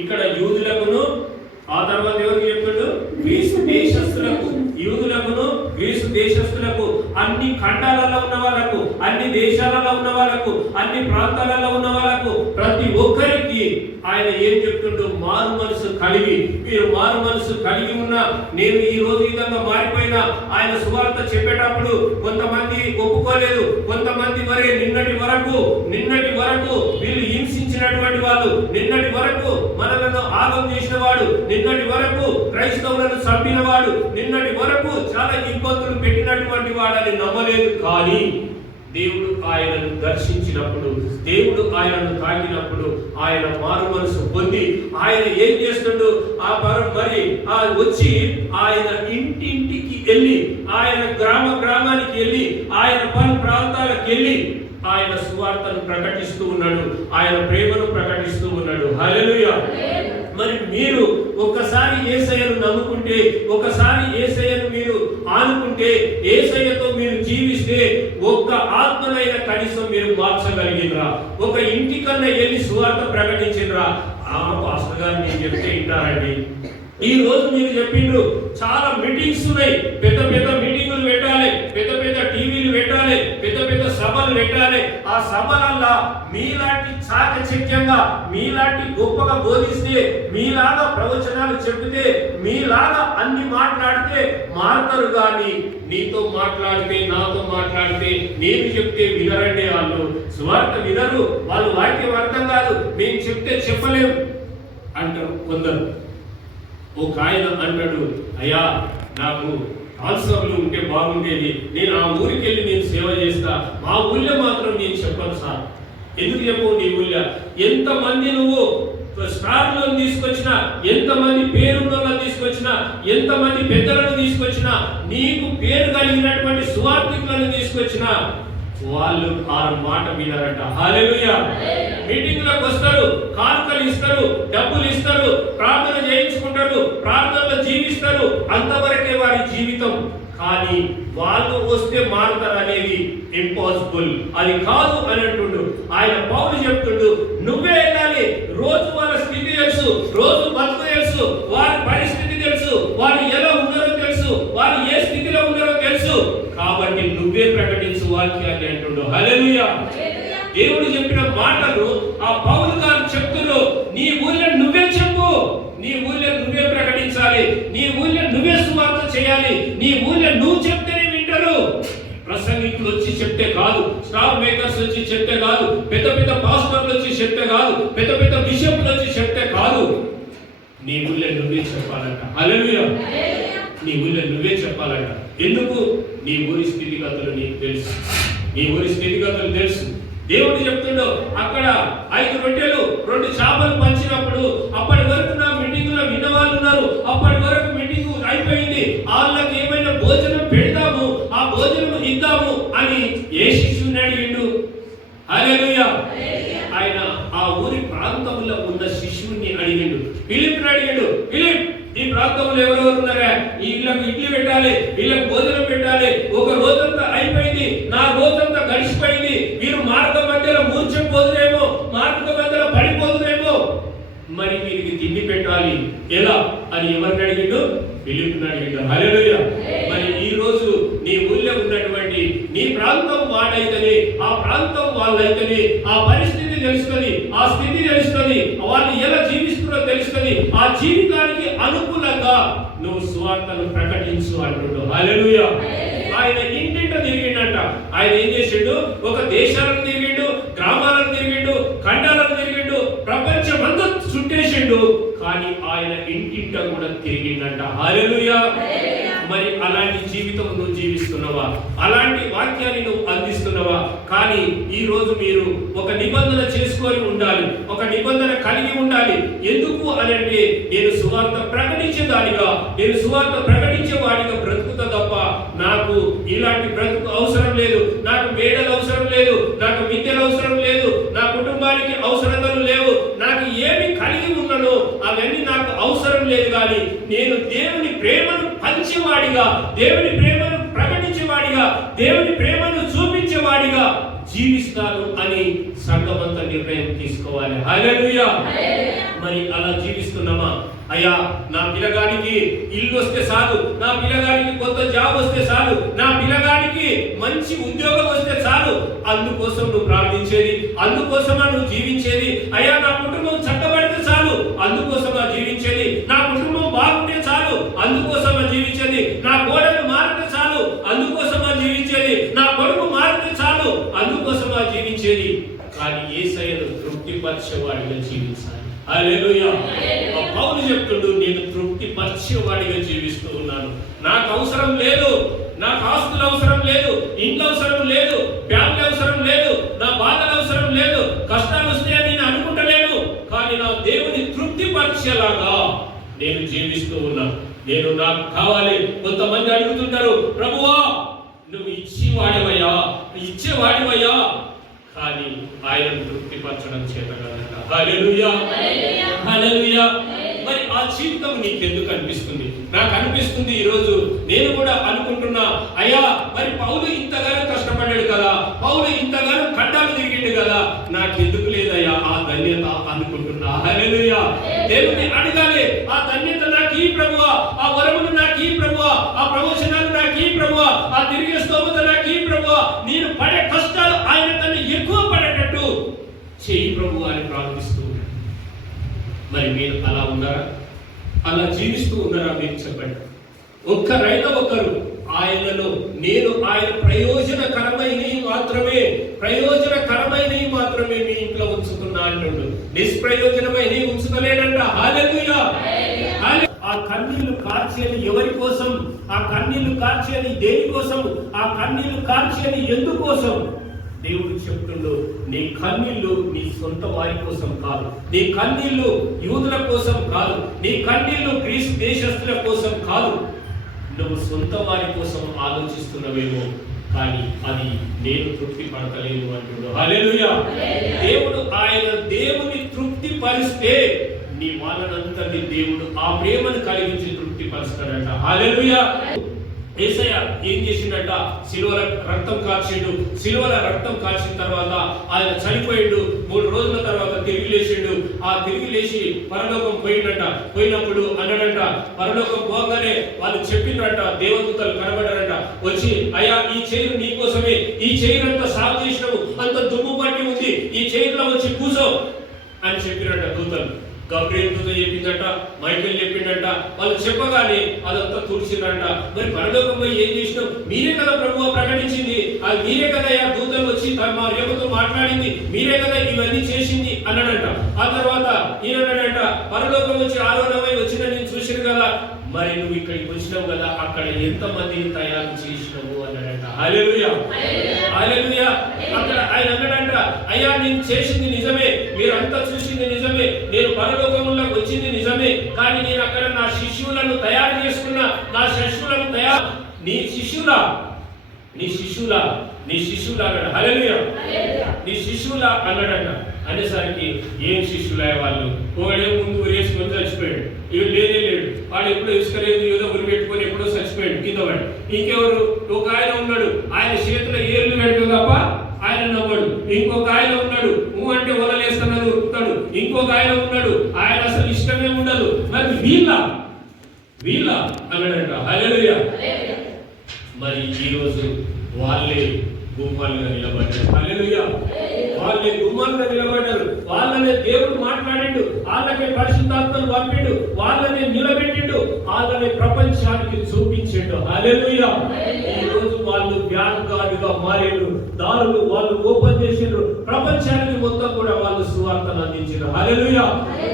ఇక్కడ యూదులకును, ఆ తర్వాత ఎవరికి చెప్తాడు? గ్రీసు దేశస్తులకు, యూదులకును గ్రీసు దేశస్తులకు, అన్ని ఖండాలలో ఉన్న వాళ్ళకు, అన్ని దేశాలలో ఉన్న వాళ్ళకు, అన్ని ప్రాంతాలలో ఉన్న వాళ్ళకు, ప్రతి ఒక్కరికి ఆయన ఏం చెప్తుండో, మారు మనసు కలిగి, మీరు మారు మనసు కలిగి ఉన్నా, నేను ఈ రోజు ఈ విధంగా మారిపోయినా, ఆయన సువార్త చెప్పేటప్పుడు కొంతమంది ఒప్పుకోలేదు, కొంతమంది మరి నిన్నటి వరకు వీళ్ళు హింసించినటువంటి వాళ్ళు, నిన్నటి వరకు మనలను ఆగం చేసిన వాడు, నిన్నటి వరకు క్రైస్తవులను చంపిన వాడు, నిన్నటి వరకు చాలా ఇబ్బందులు పెట్టినటువంటి వాడని నమ్మలేదు. కానీ దేవుడు ఆయనను దర్శించినప్పుడు, దేవుడు ఆయనను తాకినప్పుడు, ఆయన మారు మనసు పొంది ఆయన ఏం చేస్తుండో మరి వచ్చి ఆయన ఇంటింటికి వెళ్ళి, ఆయన గ్రామానికి వెళ్ళి, ఆయన పలు ప్రాంతాలకు వెళ్ళి ఆయన సువార్తను ప్రకటిస్తూ ఉన్నాడు, ఆయన ప్రేమను ప్రకటిస్తూ ఉన్నాడు. హల్లెలూయా. మరి మీరు ఒక్కసారి యేసయ్యను నమ్ముకుంటే, ఒకసారి యేసయ్యను మీరు ఆనుకుంటే, యేసయ్యతో మీరు జీవిస్తే, ఒక్క ఆత్మనైన కనీసం మీరు మార్చగలిగినరా? ఒక ఇంటికన్నా వెళ్ళి సువార్త ప్రకటించినరా? పాస్టర్ గారు నేను చెప్తే వింటారండి. ఈ రోజు మీరు చెప్పిండ్రు, చాలా మీటింగ్స్ ఉన్నాయి, పెద్ద పెద్ద మీటింగులు పెట్టాలి, పెద్ద పెద్ద టీవీలు పెట్టాలి, పెద్ద పెద్ద సభలు పెట్టాలి. ఆ సభలల్లా మీలాంటి చాకచక్యంగా, మీలాంటి గొప్పగా బోధిస్తే, మీలాగా ప్రవచనాలు చెబితే, మీలాగా అన్ని మాట్లాడితే మారుతారు. కానీ నీతో మాట్లాడితే, నాతో మాట్లాడితే, నేను చెప్తే వినరండి. వాళ్ళు సువార్త వినరు, వాళ్ళు వాక్యం అర్థం కాదు, నేను చెప్తే చెప్పలేము అంటారు కొందరు. ఒక ఆయన అంటాడు, అయ్యా నాకు కాల్సర్లు ఉంటే బాగుండేది, నేను ఆ ఊరికి వెళ్ళి నేను సేవ చేస్తా, మా ఊళ్ళో మాత్రం నేను చెప్పను సార్. ఎందుకు చెప్పు? నీ ఊళ్ళో ఎంతమంది నువ్వు స్టార్లను తీసుకొచ్చినా, ఎంతమంది పేరున్నోళ్ళని తీసుకొచ్చినా, ఎంతమంది పెద్దలను తీసుకొచ్చినా, నీకు పేరు కలిగినటువంటి సువార్థికులను తీసుకొచ్చినా, వాళ్ళు ఆ మాట వినరంట. హల్లెలూయా. మీటింగ్లకు వస్తారు, కానుకలు ఇస్తారు, డబ్బులు ఇస్తారు, ప్రార్థన చేయించుకుంటారు, ప్రార్థనలో జీవిస్తారు, అంతవరకే వారి జీవితం. కానీ వాళ్ళు వస్తే మారుతారు అనేది ఇంపాసిబుల్, అది కాదు అని అంటుండు. ఆయన పౌలు చెప్తుండు, నువ్వే వెళ్ళాలి. రోజు వాళ్ళ స్థితి తెలుసు, రోజు బతుకు తెలుసు, వారి పరిస్థితి తెలుసు, వారు ఎలా ఉన్నారో తెలుసు, వారు ఏ స్థితిలో ఉన్నారో తెలుసు. కాబట్టి నువ్వే ప్రకటించు వాక్యాన్ని అంటుండు. హల్లెలూయా. దేవుడు చెప్పిన మాటలు ఆ పౌలు గారు చెప్తున్నారు, నీ ఊళ్ళో నువ్వే చెప్పు, నీ ఊళ్ళో నువ్వే ప్రకటించాలి, నీ ఊళ్ళో నువ్వే సువార్త చేయాలి, నీ ఊళ్ళో నువ్వు చెప్తేనే వింటారు. ప్రసంగికులు వచ్చి చెప్తే కాదు, స్టార్ మేకర్స్ వచ్చి చెప్తే కాదు, పెద్ద పెద్ద పాస్టర్లు వచ్చి చెప్తే కాదు, పెద్ద పెద్ద బిషప్లు వచ్చి చెప్తే కాదు, నీ ఊళ్ళో నువ్వే చెప్పాలంట. హల్లెలూయా. నీ ఊళ్ళో నువ్వే చెప్పాలంట. ఎందుకు? నీ ఊరి స్థితిగతులు నీకు తెలుసు, నీ ఊరి స్థితిగతులు తెలుసు. దేవుడు చెప్తుండో, అక్కడ 5 రొట్టెలు 2 చేపలు పంచినప్పుడు, అప్పటి వరకు నా మీటింగ్ లో విన్నవాళ్ళు ఉన్నారు, అప్పటి వరకు మీటింగ్ అయిపోయింది, వాళ్ళకి ఏమైనా భోజనం పెడతాము, ఆ భోజనం ఇద్దాము అని ఏ శిష్యుని అడిగిండు? హల్లెలూయా. ఆయన ఆ ఊరి ప్రాంతంలో ఉన్న శిష్యుని అడిగిండు, ఫిలిప్ని అడిగిండు, ఫిలిప్ ఈ ప్రాంతంలో ఎవరెవరు ఉన్నారా? వీళ్ళకి ఇడ్లీ పెట్టాలి, వీళ్ళకి భోజనం పెట్టాలి, ఒక రోజంతా అయిపోయింది, నా రోజంతా గడిచిపోయింది, వీరు మార్గ మధ్యలో మూర్ఛపోదురేమో, మార్గ మధ్యలో పడిపోదురేమో, మరి వీరికి తిండి పెట్టాలి ఎలా అని ఎవరిని అడిగిండు? ఫిలిప్ని అడిగిండు. హల్లెలూయా. మరి ఈ రోజు నీ ఊళ్ళో ఉన్నటువంటి నీ ప్రాంతం వాడైతేనే, ఆ ప్రాంతం వాళ్ళైతేనే, ఆ పరిస్థితి తెలుస్తుంది, ఆ స్థితి తెలుస్తుంది, వాళ్ళు ఎలా జీవిస్తున్నారో తెలుస్తుంది, ఆ జీవితానికి అనుకూలంగా నువ్వు సువార్తను ప్రకటించు అంటుండు. హల్లెలూయా. ఆయన ఇంటింట తిరిగిండంట. ఆయన ఏం చేసిండు? ఒక దేశాలను తిరిగిండు, గ్రామాలను తిరిగిండు, ఖండాలను తిరిగిండు, ప్రపంచమంతా చుట్టేసిండు. కానీ ఆయన ఇంటింట కూడా తిరిగిండంట. హల్లెలూయా. మరి అలాంటి జీవితం నువ్వు జీవిస్తున్నావా? అలాంటి వాక్యాన్ని నువ్వు అందిస్తున్నావా? కానీ ఈ రోజు మీరు ఒక నిబంధన చేసుకొని ఉండాలి, ఒక నిబంధన కలిగి ఉండాలి. ఎందుకు అని అంటే, నేను సువార్త ప్రకటించేదానిగా, నేను సువార్త ప్రకటించేవాడిగా బ్రతుకుతా తప్ప నాకు ఇలాంటి బ్రతుకు అవసరం లేదు, నాకు మేడలు అవసరం లేదు, నాకు మిద్దెలు అవసరం లేదు, నా కుటుంబానికి అవసరతలు లేవు, నాకు ఏమి కలిగి ఉన్నానో అవన్నీ నాకు అవసరం లేదు. కానీ నేను దేవుని ప్రేమను పంచేవాడిగా, దేవుని ప్రేమను ప్రకటించేవాడిగా, దేవుని ప్రేమను చూపించేవాడిగా జీవిస్తాను అని సంఘమంతా నిర్ణయం తీసుకోవాలి. హల్లెలూయా. మరి అలా జీవిస్తున్నామా? అయ్యా, నా పిల్లగానికి ఇల్లు వస్తే చాలు, నా పిల్లగానికి కొత్త జాబ్ వస్తే చాలు, నా పిల్లగానికి మంచి ఉద్యోగం వస్తే చాలు, అందుకోసం నువ్వు ప్రార్థించేది, అందుకోసమా నువ్వు జీవించేది? అయ్యా, నా కుటుంబం చక్కబడితే చాలు, అందుకోసమా జీవించేది? నా కుటుంబం బాగుంటే చాలు, అందుకోసమా జీవించేది? నా కోడలు మారితే చాలు, అందుకోసమా జీవించేది? నా కొడుకు మారితే చాలు, అందుకోసమా జీవించేది? కానీ యేసయ్యను తృప్తిపరిచేవాడిగా జీవించాలి. హల్లెలూయా. పౌలు చెప్తుండు, నేను తృప్తిపరిచేవాడిగా జీవిస్తూ ఉన్నాను. నాకు అవసరం లేదు, నాకు ఆస్తులు అవసరం లేదు, ఇంట్లో అవసరం లేదు, ఫ్యామిలీ అవసరం లేదు, నా బాధలు అవసరం లేదు, కష్టాలు వస్తాయని నేను అనుకుంటలేను. కానీ నా దేవుని తృప్తిపరిచేలాగా నేను జీవిస్తూ ఉన్నాను. నేను నాకు కావాలి. కొంతమంది అడుగుతుంటారు, ప్రభువా నువ్వు ఇచ్చేవాడివయ్యా, ఇచ్చేవాడివయ్యా, కానీ ఆయనను తృప్తిపరచడం చేతగాదట. హల్లెలూయా, హల్లెలూయా. మరి ఆ జీవితం నీకెందుకు అనిపిస్తుంది? నాకు అనిపిస్తుంది ఈరోజు, నేను కూడా అనుకుంటున్నా, అయ్యా మరి పౌలు ఇంతగానో కష్టపడ్డాడు కదా, పౌలు ఇంతగానో ఖండాలు తిరిగిండు కదా, నాకెందుకు లేదయ్యా ఆ ధన్యత అనుకుంటున్నా. హల్లెలూయా. దేవుని అడగాలి, ఆ ధన్యత నాకు ఈ ప్రభువా, ఆ వరములు నాకు ఈ ప్రభువా, ఆ ప్రమోషనాలు నాకు ఈ ప్రభువా, ఆ తిరిగే స్తోమత నాకు ఈ ప్రభువా, నేను పడే కష్టాలు ఆయన కన్నా ఎక్కువ పడేటట్టు చేయి ప్రభు అని ప్రార్థిస్తూ. మరి మీరు అలా ఉన్నారా? అలా జీవిస్తూ ఉన్నారా? మీరు చెప్పండి. ఒక్కరైనా ఒకరు ఆయనలో నేను ఆయన ప్రయోజనకరమైనవి మాత్రమే మీ ఇంట్లో ఉంచుతున్నా అంటుండు. నిష్ప్రయోజనమైనవి ఉంచుతలేడంట. హల్లెలూయా. ఆ కన్నీళ్లు కార్చేది ఎవరి కోసం? ఆ కన్నీళ్లు కార్చేది దేనికోసం? ఆ కన్నీళ్లు కార్చేది ఎందుకోసం? దేవుడు చెప్తుండు, నీ కన్నీళ్లు నీ సొంత వారి కోసం కాదు, నీ కన్నీళ్లు యూదుల కోసం కాదు, నీ కన్నీళ్లు గ్రీసు దేశస్తుల కోసం కాదు, నువ్వు సొంత వారి కోసం ఆలోచిస్తున్నవేమో, కానీ అది నేను తృప్తి పడతలేను అంటున్నాడు. హల్లెలూయా. దేవుడు ఆయన దేవుని తృప్తి పరిస్తే నీ వాళ్ళనందరినీ దేవుడు ఆ ప్రేమను కలిగించి తృప్తి పరుస్తాడంట. హల్లెలూయా. యేసయ్య ఏం చేసిండట? సిలువల రక్తం కార్చిండు. సిలువల రక్తం కార్చిన తర్వాత ఆయన చనిపోయిండు. 3 రోజుల తర్వాత తిరిగి లేచిండు. ఆ తిరిగి లేచి పరలోకం పోయిండట. పోయినప్పుడు అన్నాడంట, పరలోకం పోగానే వాళ్ళు చెప్పిండ్రంట, దేవదూతలు కనబడారంట, వచ్చి అయ్యా ఈ చైర్ నీకోసమే, ఈ చైర్ అంతా సాగు చేసినావు, అంత దుమ్ము పట్టి ఉంది, ఈ చైర్లో వచ్చి కూసో అని చెప్పినట్ట దూతలు. గబ్రియల్ దూత చెప్పిందట, మైకేల్ చెప్పిండట. వాళ్ళు చెప్పగానే అదంతా తుడిచిందంట. మరి పరలోకం పోయి ఏం చేసినావు? మీరే కదా ప్రభువు ప్రకటించింది, అది మీరే కదా ఆ దూతలు వచ్చి మా రేపతో మాట్లాడింది, మీరే కదా ఇవన్నీ చేసింది అన్నాడంట. ఆ తర్వాత ఈయనన్నాడంట, పరలోకం వచ్చి ఆరోగ్యమై వచ్చిన నేను చూసిన కదా, మరి నువ్వు ఇక్కడికి వచ్చినావు కదా, అక్కడ ఎంత మందిని తయారు చేసినావు అన్నాడంట. హల్లెలూయా, హల్లెలూయా. అక్కడ ఆయన అన్నాడంట, అయ్యా నేను చేసింది నిజమే, మీరంతా చూసింది నిజమే, నేను పరలోకంలో వచ్చింది నిజమే, కానీ నేను అక్కడ నా శిష్యులను తయారు చేసుకున్నా, నా శిష్యులను నీ శిష్యులా అన్నాడు. హల్లెలూయా. నీ శిష్యులా అన్నాడంట. అనేసరికి ఏం శిష్యులయ్య వాళ్ళు? ఒకడే ముందు ఉరేసుకొని చచ్చిపోయాడు, ఇవి లేడు, వాడు ఎప్పుడో ఇసుకలేదు, ఏదో ఉరి పెట్టుకొని ఎప్పుడో చచ్చిపోయాడు కింద వాడు. ఇంకెవరు? ఒక ఆయన ఉన్నాడు, ఆయన చేతిలో ఏళ్ళు పెడతాడు తప్ప ఆయన నవ్వడు. ఇంకొక ఆయన ఉన్నాడు, నువ్వు అంటే వదలేస్తున్నది ఉరుకుతాడు. ఇంకొక ఆయన ఉన్నాడు, ఆయన అసలు ఇష్టమే ఉండదు. మరి వీళ్ళ అన్నాడంట. హల్లెలూయా. మరి ఈరోజు వాళ్ళే గుమ్మాలుగా నిలబడ్డారు. హల్లెలూయా. వాళ్ళే గుమ్మాలుగా నిలబడ్డారు. వాళ్ళనే దేవుడు మాట్లాడిండు, వాళ్ళకే పరిశుద్ధాత్మను పంపిండు, వాళ్ళనే నిలబెట్టిండు, వాళ్ళనే ప్రపంచానికి చూపించిండు. హల్లెలూయా. ఈ రోజు వాళ్ళు వ్యాన్గాడుగా మారిండ్రు, దారులు వాళ్ళు ఓపెన్ చేసిండ్రు, ప్రపంచానికి మొత్తం కూడా వాళ్ళు సువార్తను అందించారు. హల్లెలూయా.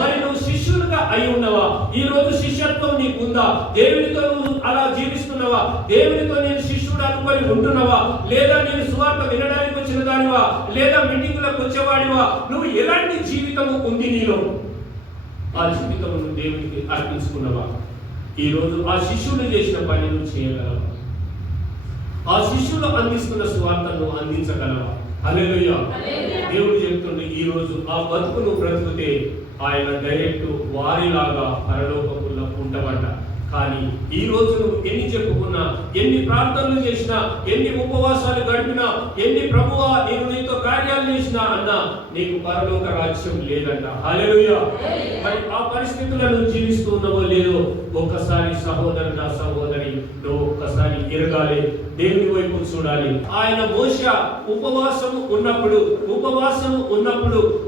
మరి నువ్వు శిష్యులుగా అయి ఉన్నావా? ఈ రోజు శిష్యత్వం నీకుందా? దేవునితో నువ్వు అలా జీవిస్తున్నావా? దేవునితో నేను శిష్యుడు అనుకొని ఉంటున్నావా? లేదా నేను సువార్త వినడానికి వచ్చిన దానివా? లేదా మీటింగులకు వచ్చేవాడివా? నువ్వు ఎలాంటి జీవితము ఉంది నీలో? ఆ జీవితమును దేవునికి అర్పించుకున్నావా? ఈ రోజు ఆ శిష్యులు చేసిన పని నువ్వు చేయగలవా? ఆ శిష్యులు అందిస్తున్న సువార్తను అందించగలవా? హల్లెలూయా. దేవుడు చెప్తుండే, ఈ రోజు ఆ బతుకును బ్రతుకుతే ఆయన డైరెక్ట్ వారిలాగా పరలోకములో ఉండబడ్డ. కానీ ఈ రోజు నువ్వు ఎన్ని చెప్పుకున్నా, ఎన్ని ప్రార్థనలు చేసినా, ఎన్ని ఉపవాసాలు గడిపినా, ఎన్ని ప్రభువా నేను నీతో కార్యాలు చేసినా అన్నా నీకు పరలోక రాజ్యం లేదంట. హల్లెలూయా. మరి ఆ పరిస్థితులను జీవిస్తూ ఉన్నావో లేదో ఒక్కసారి సహోదరుడా సహోదరి నువ్వు ఒక్కసారి ఎరగాలి, దేవుని వైపు చూడాలి. ఆయన మోషే ఉపవాసము ఉన్నప్పుడు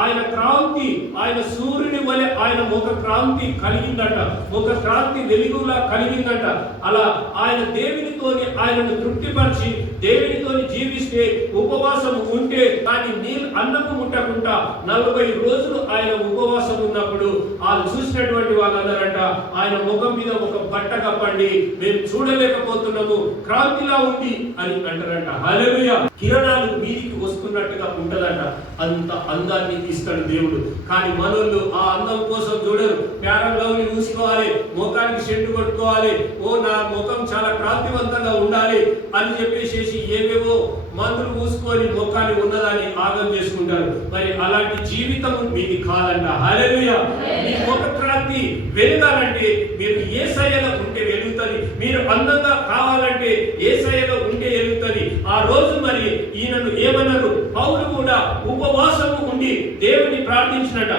ఆయన క్రాంతి, ఆయన సూర్యుని వలె ఆయన ముఖ క్రాంతి కలిగిందట, ముఖ క్రాంతి వెలుగులా కలిగిందట. అలా ఆయన దేవునితోని ఆయనను తృప్తిపరిచి దేవునితోని జీవిస్తే, ఉపవాసం ఉంటే కానీ నీళ్ళు అన్నము ముట్టకుండా 40 రోజులు ఆయన ఉపవాసం ఉన్నప్పుడు వాళ్ళు చూసినటువంటి వాళ్ళందరట ఆయన ముఖం మీద ఒక బట్ట కప్పండి, మేము చూడలేకపోతున్నాము, క్రాంతిలా ఉంది అని అంటారంట. హల్లెలూయా. కిరణాలు మీదికి వస్తున్నట్టుగా ఉంటదంట. అంత అందాన్ని ఇస్తాడు దేవుడు. కానీ మనోళ్ళు ఆ అందం కోసం చూడరు. ప్యారంలోని చూసుకోవాలి, ముఖానికి షెడ్డు కొట్టుకోవాలి, ఓ నా ముఖం చాలా క్రాంతివంతంగా ఉండాలి అని చెప్పేసి ఏవేవో మందులు మూసుకొని ముఖాన్ని ఉన్నదాన్ని ఆగం చేసుకుంటారు. మరి అలాంటి జీవితం మీది కాదంట. హల్లెలూయా. మీ ముఖ క్రాంతి వెలగాలంటే మీరు యేసయ్యలో ఉంటే వెలుగుతుంది. మీరు అందంగా కావాలంటే యేసయ్యలో ఉంటే వెలుగుతుంది. ఆ రోజు మరి ఈయనను ఏమన్నారు, పౌలు కూడా ఉపవాసము ఉండి దేవుని ప్రార్థించినట.